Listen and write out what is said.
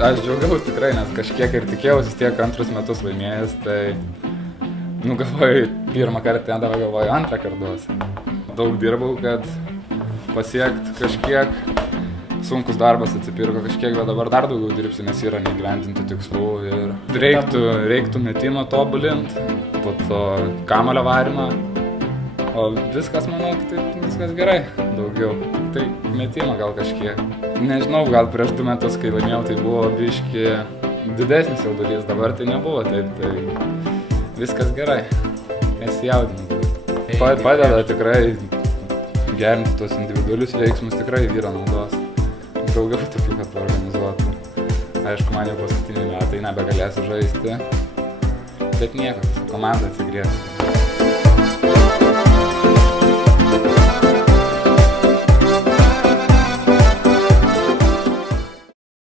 Aš džiaugiausi tikrai, nes kažkiek ir tikėjausi tiek antrus metus laimėjęs, tai galvoju, pirmą kartą ten dabar galvoju, antrą kartą duosiu. Daug dirbau, kad pasiekt kažkiek, sunkus darbas atsipirko kažkiek, bet dabar dar daugiau dirbsiu, nes yra neįgyvendintų tikslų ir reiktų metimą tobulinti, po to kamuolio varimą, o viskas, manau, taip viskas gerai, daugiau, tai metimą gal kažkiek. Nežinau, gal prieš 2 metus, kai laimėjau, tai buvo biški didesnis jaudulys, dabar tai nebuvo taip, tai viskas gerai, nesijaudinu. Padeda tikrai gerinti tos individualius veiksmus, tikrai vyro naudos. Daugiau tokių, kad organizuotų. Aišku, man jau paskutiniai metai nebegalėsiu žaisti, bet nieko, komanda atsigrės.